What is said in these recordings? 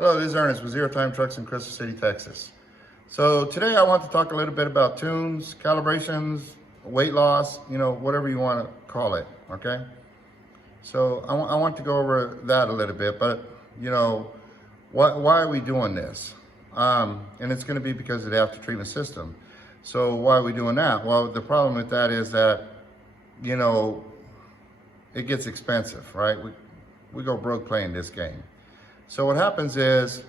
Hello, this is Ernest with Zero Time Trucks in Crystal City, Texas. So today I want to talk a little bit about tunes, calibrations, weight loss, whatever you want to call it, okay? So I want to go over that a little bit, but why are we doing this? And it's going to be because of the after treatment system. So why are we doing that? Well, the problem with that is that, it gets expensive, right? We go broke playing this game. So what happens is,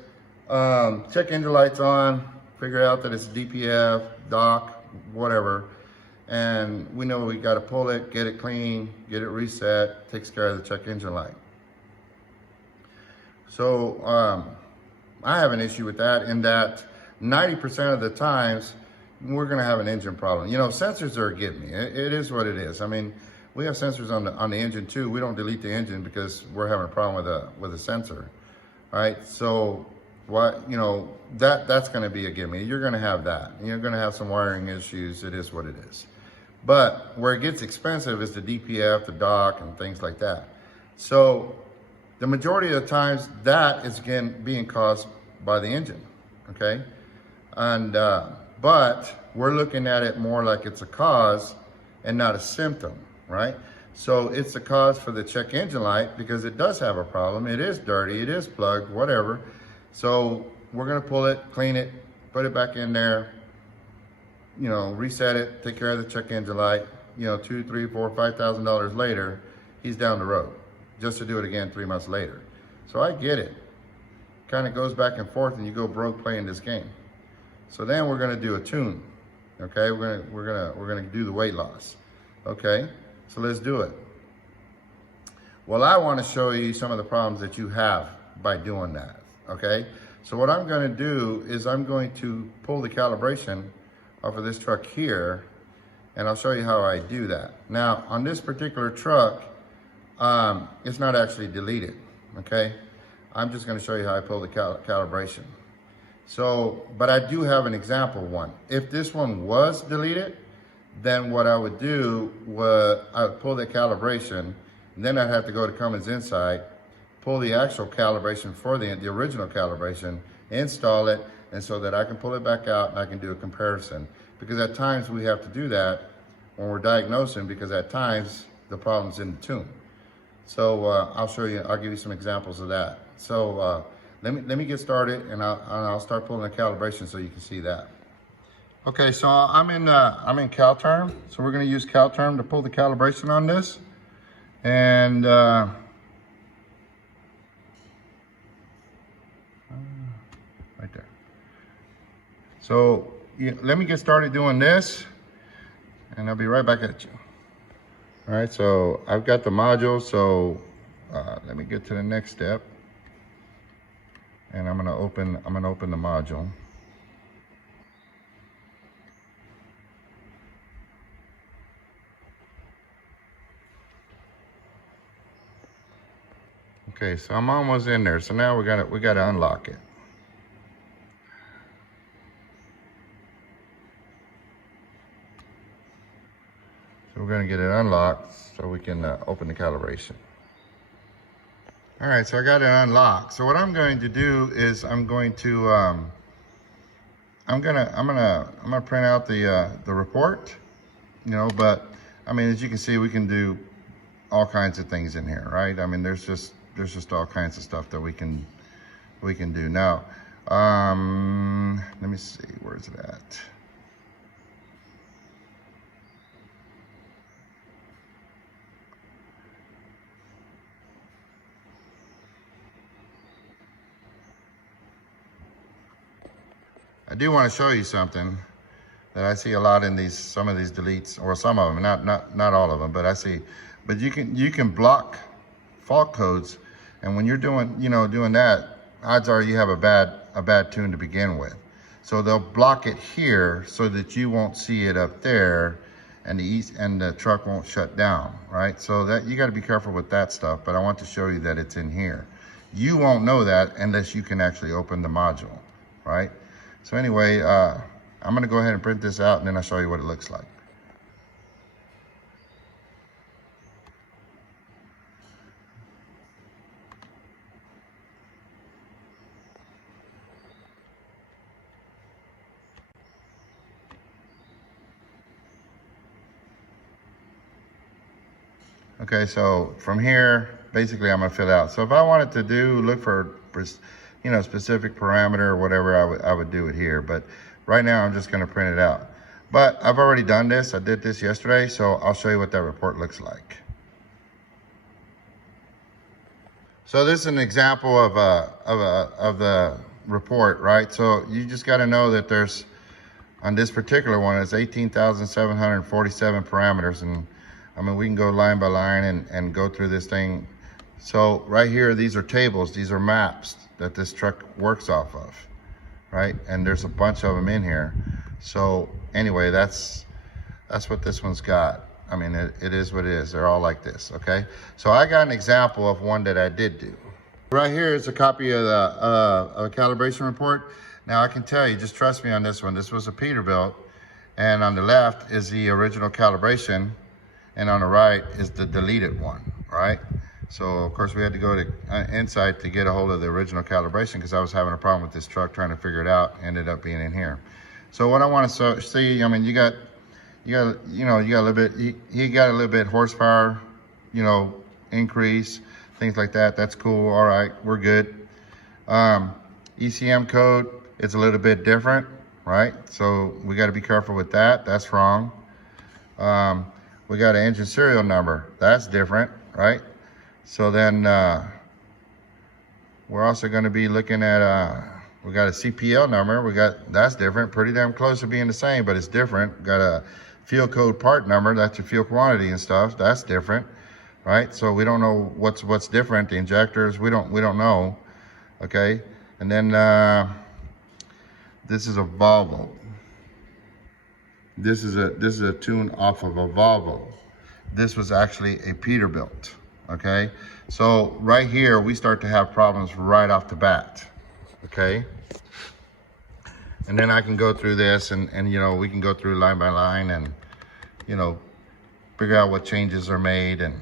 check engine lights on, figure out that it's DPF, dock, whatever, and we know we got to pull it, get it clean, get it reset, takes care of the check engine light. So I have an issue with that in that 90% of the times we're going to have an engine problem. Sensors are a give me. It is what it is. I mean, we have sensors on the engine too. We don't delete the engine because we're having a problem with a sensor. All right, so that's going to be a gimme. You're going to have that. You're going to have some wiring issues. It is what it is. But where it gets expensive is the DPF, the dock, and things like that. So the majority of the times that is again being caused by the engine. Okay, and but we're looking at it more like it's a cause and not a symptom, right? So it's a cause for the check engine light because it does have a problem. It is dirty, it is plugged, whatever. So we're gonna pull it, clean it, put it back in there, reset it, take care of the check engine light. $2,000, $3,000, $4,000, $5,000 later, he's down the road just to do it again 3 months later. So I get it. Kind of goes back and forth and you go broke playing this game. So then we're gonna do a tune. Okay, we're gonna do the weight loss. Okay. So let's do it. Well, I want to show you some of the problems that you have by doing that, okay? So what I'm going to do is I'm going to pull the calibration off of this truck here, and I'll show you how I do that. Now, on this particular truck, it's not actually deleted, okay? I'm just going to show you how I pull the calibration. So, but I do have an example one. If this one was deleted, then what I would do was I would pull the calibration, and then I'd have to go to Cummins Inside, pull the actual calibration for the original calibration, install it, and so that I can pull it back out and I can do a comparison. Because at times we have to do that when we're diagnosing, because at times the problem's in the tune. So I'll show you, I'll give you some examples of that. So let me get started, and I'll start pulling the calibration so you can see that. Okay, so I'm in calterm, so we're going to use calterm to pull the calibration on this, and right there. So let me get started doing this, and I'll be right back at you. All right, so I've got the module, so let me get to the next step, and I'm gonna open the module. Okay, so I'm almost in there. So now we gotta unlock it. So we're gonna get it unlocked so we can open the calibration. All right, so I got it unlocked. So what I'm going to do is I'm gonna print out the report, but I mean, as you can see, we can do all kinds of things in here, right? I mean, there's just all kinds of stuff that we can do. Now, let me see, where's it at? I do want to show you something that I see a lot in some of these deletes, or some of them, not all of them, but I see. But you can block fault codes, and when you're doing that, odds are you have a bad tune to begin with. So they'll block it here so that you won't see it up there, and the truck won't shut down, right? So that you got to be careful with that stuff. But I want to show you that it's in here. You won't know that unless you can actually open the module, right? So anyway, I'm gonna go ahead and print this out, and then I'll show you what it looks like. Okay, so from here, basically I'm gonna fill it out. So if I wanted to look for, specific parameter or whatever, I would do it here. But right now I'm just gonna print it out. But I've already done this. I did this yesterday, so I'll show you what that report looks like. So this is an example of the report, right? So you just got to know that there's, on this particular one, it's 18,747 parameters, and I mean we can go line by line and go through this thing. So right here, these are tables, these are maps that this truck works off of, right? And there's a bunch of them in here. So anyway, that's what this one's got. I mean, it is what it is. They're all like this, okay? So I got an example of one that I did do. Right here is a copy of a calibration report. Now I can tell you, just trust me on this one. This was a Peterbilt, and on the left is the original calibration, and on the right is the deleted one, right? So of course we had to go to Insight to get a hold of the original calibration because I was having a problem with this truck trying to figure it out. Ended up being in here. So what I want to see, I mean, you got a little bit, he got a little bit horsepower, increase, things like that. That's cool. All right, we're good. ECM code is a little bit different, right? So we got to be careful with that. That's wrong. We got an engine serial number. That's different, right? So then we're also going to be looking at, we got a CPL number. That's different, pretty damn close to being the same, but it's different. Got a fuel code part number, that's your fuel quantity and stuff. That's different, right? So we don't know what's different. The injectors, we don't know, okay? And then this is a Volvo. This is a tune off of a Volvo. This was actually a Peterbilt, okay? So right here, we start to have problems right off the bat, okay? And then I can go through this and we can go through line by line and, figure out what changes are made and,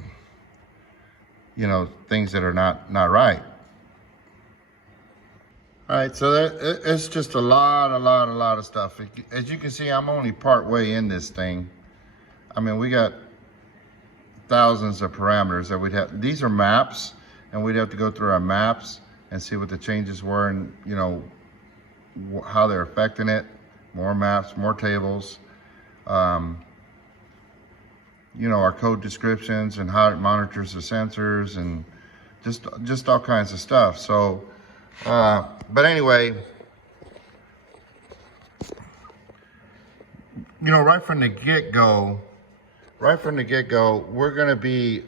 things that are not right. All right, so it's just a lot of stuff. As you can see, I'm only part way in this thing. I mean, we got thousands of parameters that we'd have. These are maps, and we'd have to go through our maps and see what the changes were and, how they're affecting it. More maps, more tables. Our code descriptions and how it monitors the sensors and just all kinds of stuff. So, but anyway, right from the get-go, we're gonna be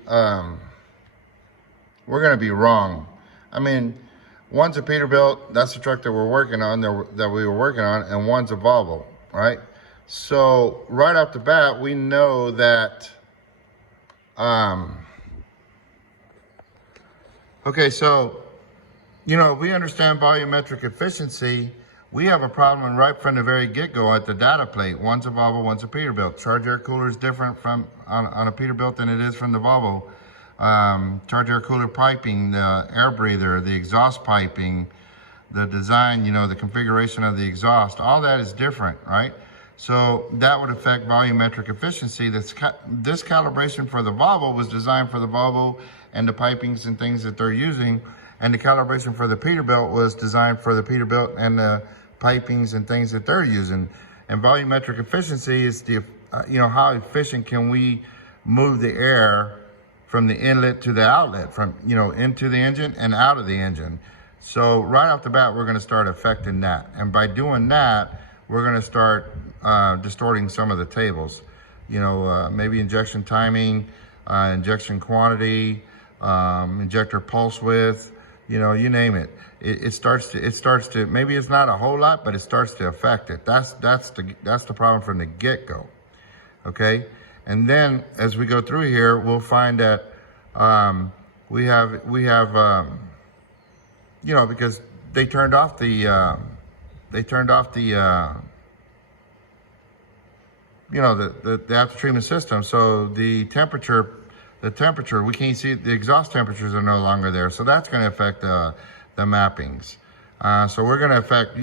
wrong. I mean, one's a Peterbilt, that's the truck that we're working on, that we were working on, and one's a Volvo, right? So right off the bat, we know that, okay, so, if we understand volumetric efficiency, we have a problem right from the very get-go at the data plate. One's a Volvo, one's a Peterbilt. Charge air cooler is different on a Peterbilt than it is from the Volvo. Charge air cooler piping, the air breather, the exhaust piping, the design, the configuration of the exhaust, all that is different, right? So that would affect volumetric efficiency. This calibration for the Volvo was designed for the Volvo and the pipings and things that they're using. And the calibration for the Peterbilt was designed for the Peterbilt and the pipings and things that they're using. And volumetric efficiency is how efficient can we move the air from the inlet to the outlet, from, into the engine and out of the engine. So right off the bat, we're gonna start affecting that. And by doing that, we're gonna start distorting some of the tables. Maybe injection timing, injection quantity, injector pulse width, you name it. It starts to, maybe it's not a whole lot, but it starts to affect it. That's the problem from the get-go, okay? And then as we go through here, we'll find that we have because they turned off the after treatment system. So the temperature, we can't see, the exhaust temperatures are no longer there. So that's going to affect the mappings. So we're going to affect,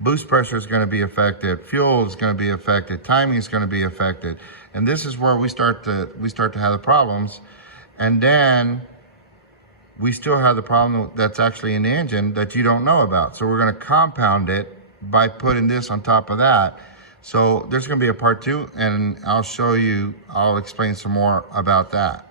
boost pressure is going to be affected, fuel is going to be affected, timing is going to be affected. And this is where we start to have the problems. And then we still have the problem that's actually in the engine that you don't know about. So we're going to compound it by putting this on top of that. So there's going to be a part 2, and I'll explain some more about that.